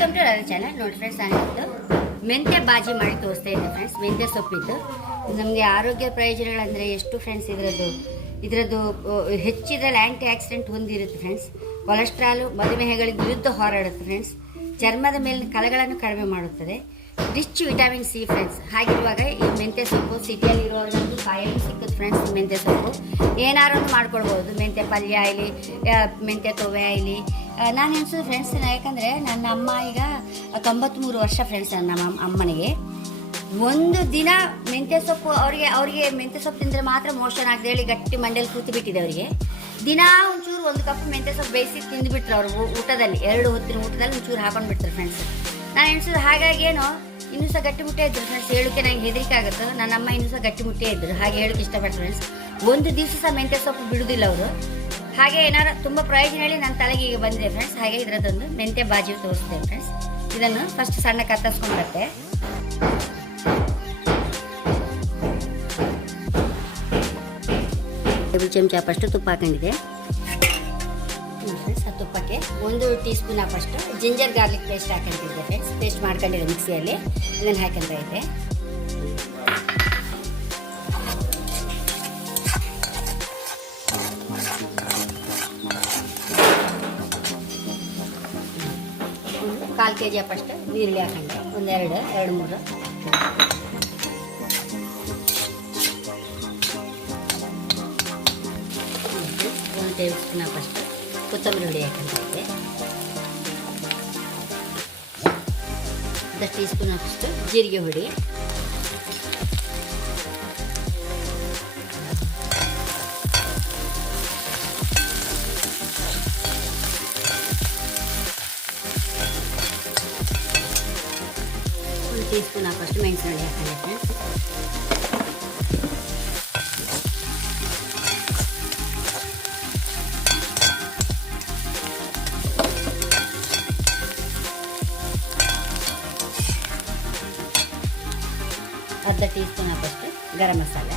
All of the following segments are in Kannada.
ಟು ನನ್ನ ಚಾನಲ್ ನೋಡಿ ಫ್ರೆಂಡ್ಸ್ ನಾನು ಇವತ್ತು ಮೆಂತ್ಯ ಬಾಜಿ ಮಾಡಿ ತೋರಿಸ್ತಾ ಇದ್ದೆ ಫ್ರೆಂಡ್ಸ್ ಮೆಂತ್ಯ ಸೊಪ್ಪಿದ್ದು. ನಮಗೆ ಆರೋಗ್ಯ ಪ್ರಯೋಜನಗಳಂದರೆ ಎಷ್ಟು ಫ್ರೆಂಡ್ಸ್ ಇದರದ್ದು? ಇದರದ್ದು ಹೆಚ್ಚಿದ್ರಲ್ಲಿ ಆ್ಯಂಟಿ ಆಕ್ಸಿಡೆಂಟ್ ಹೊಂದಿರುತ್ತೆ ಫ್ರೆಂಡ್ಸ್ ಕೊಲೆಸ್ಟ್ರಾಲು ಮಧುಮೇಹಗಳಿಗೆ ವಿರುದ್ಧ ಹೋರಾಡುತ್ತೆ ಫ್ರೆಂಡ್ಸ್ ಚರ್ಮದ ಮೇಲಿನ ಕಲೆಗಳನ್ನು ಕಡಿಮೆ ಮಾಡುತ್ತದೆ. ರಿಚ್ ವಿಟಮಿನ್ ಸಿ ಫ್ರೆಂಡ್ಸ್ ಹಾಗಿರುವಾಗ ಈ ಮೆಂತ್ಯ ಸೊಪ್ಪು ಸಿಟಿಯಲ್ಲಿ ಇರೋರಿಗಂತೂ ಕಾಯಲ್ಲಿ ಸಿಕ್ಕುತ್ತೆ ಫ್ರೆಂಡ್ಸ್ ಮೆಂತ್ಯ ಸೊಪ್ಪು. ಏನಾರು ಮಾಡ್ಕೊಳ್ಬೋದು. ಮೆಂತ್ಯ ಪಲ್ಯ ಆಗಲಿ ಮೆಂತ್ಯ ತೊವೆ ಆಗಲಿ ನಾನು ಎನಿಸೋದು ಫ್ರೆಂಡ್ಸ್ ಯಾಕಂದರೆ ನನ್ನ ಅಮ್ಮ ಈಗ ತೊಂಬತ್ತ್ಮೂರು ವರ್ಷ ಫ್ರೆಂಡ್ಸ್ ನಮ್ಮ ಅಮ್ಮ- ಅಮ್ಮನಿಗೆ. ಒಂದು ದಿನ ಮೆಂತ್ಯ ಸೊಪ್ಪು ಅವರಿಗೆ ಅವರಿಗೆ ಮೆಂತ್ಯ ಸೊಪ್ಪು ತಿಂದರೆ ಮಾತ್ರ ಮೋಷನ್ ಆಗದೆ ಹೇಳಿ ಗಟ್ಟಿ ಮಂಡೇಲಿ ಕೂತು ಬಿಟ್ಟಿದೆ ಅವರಿಗೆ. ದಿನ ಒಂಚೂರು ಒಂದು ಕಪ್ ಮೆಂತ್ಯ ಸೊಪ್ಪು ಬೇಯಿಸಿ ತಿಂದುಬಿಟ್ರು ಅವರು ಊಟದಲ್ಲಿ, ಎರಡು ಹೊತ್ತಿನ ಊಟದಲ್ಲಿ ಒಂಚೂರು ಹಾಕೊಂಡು ಬಿಡ್ತಾರೆ ಫ್ರೆಂಡ್ಸ್ ನಾನು ಎಣಿಸೋದು ಹಾಗಾಗಿ ಏನೋ, ಇನ್ನೂ ಸಹ ಗಟ್ಟಿ ಮುಟ್ಟೆ ಇದ್ರು ಫ್ರೆಂಡ್ಸ್ ಹೇಳೋಕ್ಕೆ ನನಗೆ ಹೆದರಿಕೆ ಆಗುತ್ತೆ. ನನ್ನ ಅಮ್ಮ ಇನ್ನೂ ಸಹ ಗಟ್ಟಿ ಮುಟ್ಟೆ ಇದ್ರು. ಹಾಗೆ ಹೇಳೋಕೆ ಇಷ್ಟಪಡ್ತಾರೆ ಫ್ರೆಂಡ್ಸ್ ಒಂದು ದಿವಸ ಸಹ ಮೆಂತ್ಯ ಸೊಪ್ಪು ಬಿಡುವುದಿಲ್ಲ ಅವರು. ಹಾಗೆ ಏನಾರು ತುಂಬ ಪ್ರಯೋಜನ ಹೇಳಿ ನನ್ನ ತಲೆಗೆ ಈಗ ಬಂದಿದೆ ಫ್ರೆಂಡ್ಸ್ ಹಾಗೆ ಇದರದೊಂದು ಮೆಂತೆ ಬಾಜಿ ತೋರಿಸ್ತೇವೆ ಫ್ರೆಂಡ್ಸ್ ಇದನ್ನು ಫಸ್ಟ್ ಸಣ್ಣ ಕತ್ತರಿಸ್ಕೊಂಡ್ಬರುತ್ತೆ ಟೇಬಲ್ ಚಮಚ ಫಸ್ಟು ತುಪ್ಪ ಹಾಕೊಂಡಿದೆ ಫ್ರೆಂಡ್ಸ್ ಆ ತುಪ್ಪಕ್ಕೆ ಒಂದು teaspoon first ginger garlic paste ಹಾಕೊಂಡಿದ್ದೆ friends paste ಮಾಡ್ಕೊಂಡಿದ್ದೆ ಮಿಕ್ಸಿಯಲ್ಲಿ ಇದನ್ನು ಹಾಕೊಂತ ಕಾಲು ಕೆ ಜಿ ಫಸ್ಟ್ ಈರುಳ್ಳಿ ಹಾಕೊಂಡೆ ಒಂದೆರಡು ಎರಡು ಮೂರು. ಒಂದು ಟೇಬಲ್ ಸ್ಪೂನ್ ಫಸ್ಟ್ ಕೊತ್ತಂಬರಿ ಹುಡಿ ಇದ್ದೆ ಅರ್ಧ ಟೀ ಸ್ಪೂನ್ ಜೀರಿಗೆ ಹುಡಿ ಒಂದು ಟೀ ಸ್ಪೂನ್ ಹಾಕಷ್ಟು ಮೆಣಸಿನ ಹುಡಿ ಹಾಕೊಂಡೆ ಫ್ರೆಂಡ್ಸ್ ಅರ್ಧ ಟೀ ಸ್ಪೂನ್ ಹಾಕಷ್ಟು ಗರಂ ಮಸಾಲೆ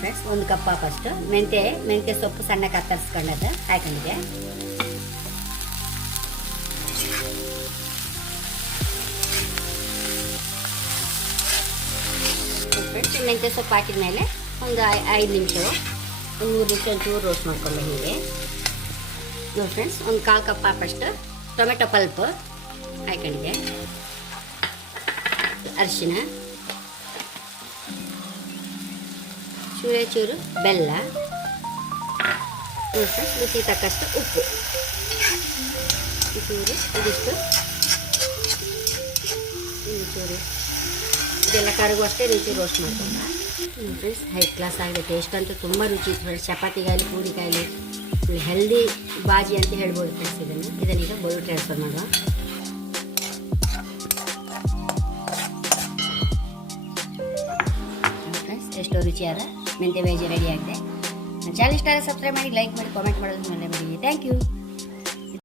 ಫ್ರೆಂಡ್ಸ್ ಒಂದು ಕಪ್ ಹಾಕಷ್ಟು ಮೆಂತ್ಯ ಮೆಂತ್ಯ ಸೊಪ್ಪು ಸಣ್ಣ ಕತ್ತರಿಸ್ಕೊಂಡದ್ದು ಹಾಕೊಂಡಿದೆ ಫ್ರೆಂಡ್ಸ್ ಮೆಂತ್ಯ ಸೊಪ್ಪು ಹಾಕಿದ ಮೇಲೆ ಒಂದು ಐದು ನಿಮಿಷ, ಒಂದು ಮೂರು ನಿಮಿಷ ಒಂಚೂರು ರೋಸ್ಟ್ ಮಾಡ್ಕೊಂಡು ಹೀಗೆ. ನೋಡಿ ಫ್ರೆಂಡ್ಸ್ ಒಂದು ಕಾಲು ಕಪ್ ಹಾಕಷ್ಟು ಟೊಮೆಟೊ ಪಲ್ಪ್ ಹಾಕೊಂಡಿದೆ ಅರಿಶಿನ. ಚೂರೇ ಚೂರು, ಬೆಲ್ಲ ರುಚಿ ತಕ್ಕಷ್ಟು ಉಪ್ಪು. ಚೂರು, ಇದಿಷ್ಟು. ಚೂರು. ಇದೆಲ್ಲ ಕರಗುವಷ್ಟೇ ರುಚಿ ರೋಸ್ಟ್ ಮಾಡ್ಕೊಂಡು ಫ್ರೆಂಡ್ಸ್ ಹೈ ಕ್ಲಾಸ್ ಆಗಿದೆ. ಟೇಸ್ಟ್ ಅಂತೂ ತುಂಬ ರುಚಿ ಇತ್ತು ಫ್ರೆಂಡ್ಸ್ ಚಪಾತಿಗಾಗಲಿ ಪೂರಿಗಾಗಲಿ ಹೆಲ್ದಿ ಬಾಜಿ ಅಂತ ಹೇಳ್ಬೋದು ಫ್ರೆಂಡ್ಸ್ ಇದನ್ನು. ಇದನ್ನೀಗ ಬೋಳು ಟ್ರಾನ್ಸ್ಫರ್ ಮಾಡುವ. ಫ್ರೆಂಡ್ಸ್ ಎಷ್ಟೋ ರುಚಿಯಾದ ಮೆಂತ್ಯ ಬೇಜೆ ರೆಡಿ ಆಗಿದೆ. ಚಾನಲ್ ಇಷ್ಟ ಸಬ್ಸ್ಕ್ರೈಬ್ ಮಾಡಿ ಲೈಕ್ ಮಾಡಿ ಕಾಮೆಂಟ್ ಮಾಡೋದು ಮನೆ ಬಿಡಿ ಥ್ಯಾಂಕ್ ಯು